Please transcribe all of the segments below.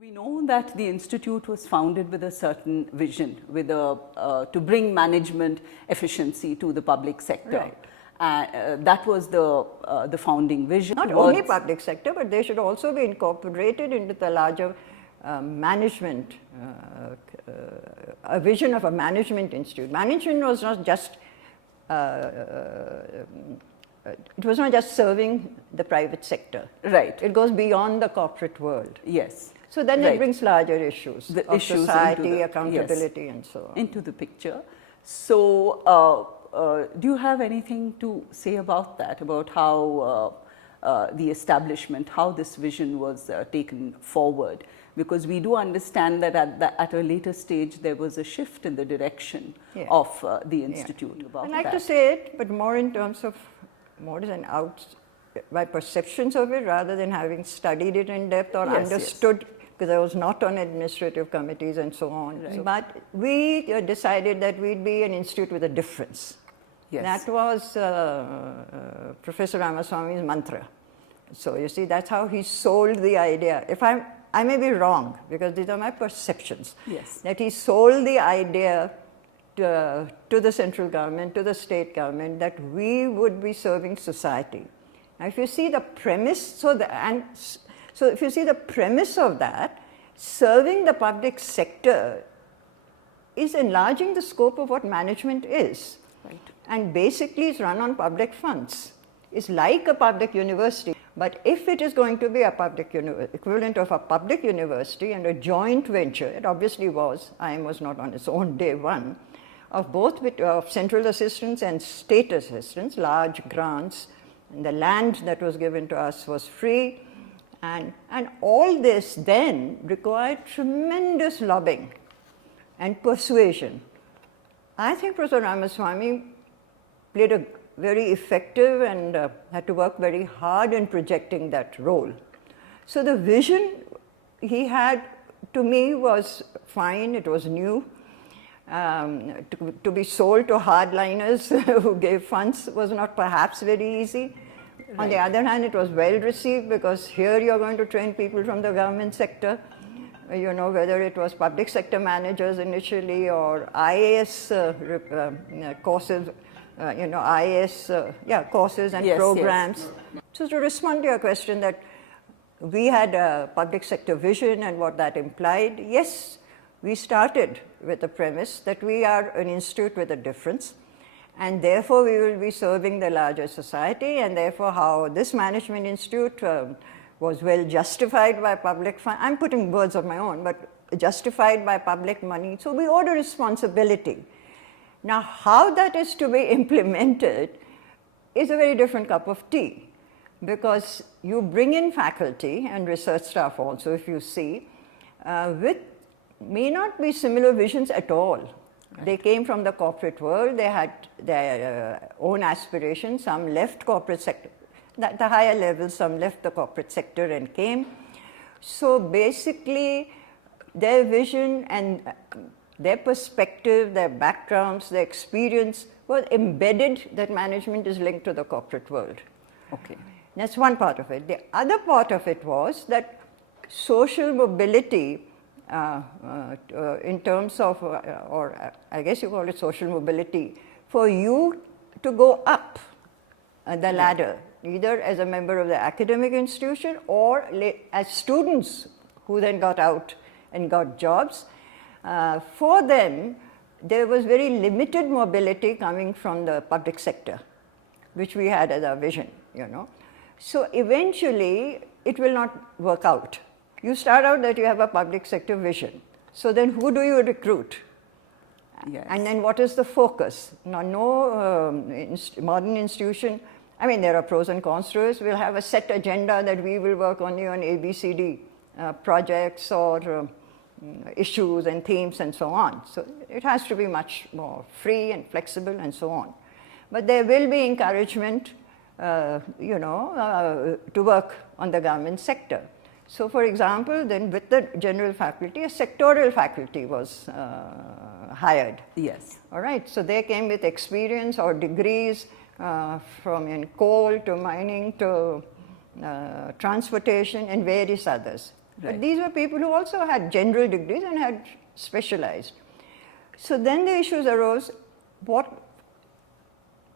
We know that the institute was founded with a certain vision, with to bring management efficiency to the public sector. Right. That was the founding vision. Not only public sector, but they should also be incorporated into the larger management, a vision of a management institute. Management was not just it was not just serving the private sector. Right. It goes beyond the corporate world. Yes. So then it brings larger issues the of issues society, accountability, yes, and so on. into the picture. So, do you have anything to say about that, about how the establishment, how this vision was taken forward? Because we do understand that at a later stage there was a shift in the direction of the institute. About I like to say it, but more in terms of more as an my perceptions of it, rather than having studied it in depth or understood. Because I was not on administrative committees and so on. Right. But we decided that we'd be an institute with a difference. Yes. That was Professor Ramaswamy's mantra. So you see, that's how he sold the idea. I may be wrong, because these are my perceptions. Yes. That he sold the idea to the central government, to the state government, that we would be serving society. Now, if you see the premise, so if you see the premise of that, serving the public sector is enlarging the scope of what management is. Right. And basically it's run on public funds. It's like a public university. But if it is going to be a public equivalent of a public university and a joint venture, it obviously was, IIM was not on its own day one, of both of central assistance and state assistance, large grants, and the land that was given to us was free. And all this then required tremendous lobbying and persuasion. I think Professor Ramaswamy played a very effective and had to work very hard in projecting that role. So the vision he had, to me, was fine, it was new. To be sold to hardliners who gave funds was not perhaps very easy. Right. On the other hand, it was well received, because here you're going to train people from the government sector, whether it was public sector managers initially or IAS courses, courses and programs. Yes. So to respond to your question that we had a public sector vision and what that implied, yes, we started with the premise that we are an institute with a difference, and therefore we will be serving the larger society, and therefore how this management institute was well justified by public funds. I'm putting words of my own, but justified by public money. So we owed a responsibility. Now, how that is to be implemented is a very different cup of tea, because you bring in faculty and research staff also, if you see, with may not be similar visions at all. Right. They came from the corporate world, they had their own aspirations, some left corporate sector, at the higher levels, some left the corporate sector and came. So basically, their vision and their perspective, their backgrounds, their experience was embedded that management is linked to the corporate world. Okay. That's one part of it. The other part of it was that social mobility in terms of, or I guess you call it social mobility, for you to go up the ladder, either as a member of the academic institution or as students who then got out and got jobs. For them, there was very limited mobility coming from the public sector, which we had as our vision, So eventually, it will not work out. You start out that you have a public sector vision. So then who do you recruit? Yes. And then what is the focus? Now, no modern institution, I mean, there are pros and cons to it. We'll have a set agenda that we will work only on ABCD projects or issues and themes and so on. So it has to be much more free and flexible and so on. But there will be encouragement, to work on the government sector. So for example, then with the general faculty, a sectoral faculty was hired. Yes. All right, so they came with experience or degrees from in coal to mining to transportation and various others. But Right. these were people who also had general degrees and had specialized. So then the issues arose, what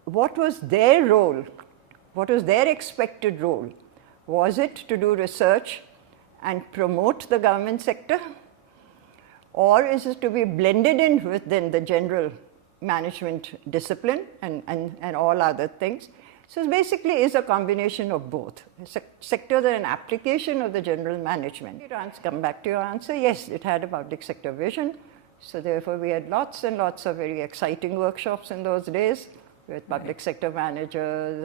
was their role? What was their expected role? Was it to do research and promote the government sector? Or is it to be blended in within the general management discipline and all other things? So it basically is a combination of both. Sectors are an application of the general management. Come back to your answer, yes, it had a public sector vision. So therefore we had lots and lots of very exciting workshops in those days with public sector managers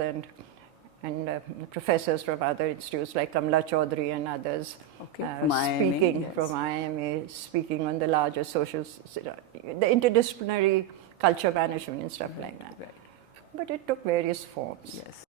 and professors from other institutes like Kamla Chaudhary and others from IIMB, speaking yes. from IIMB, speaking on the larger social, the interdisciplinary culture management and stuff like that. Right. But it took various forms. Yes.